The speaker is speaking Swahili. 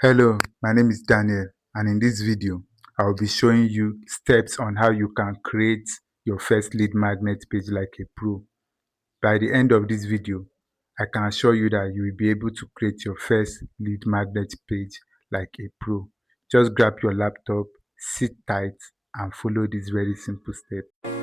Hello, my name is Daniel, and in this video, I will be showing you steps on how you can create your first lead magnet page like a pro. By the end of this video, I can assure you that you will be able to create your first lead magnet page like a pro. Just grab your laptop, sit tight, and follow this very simple step.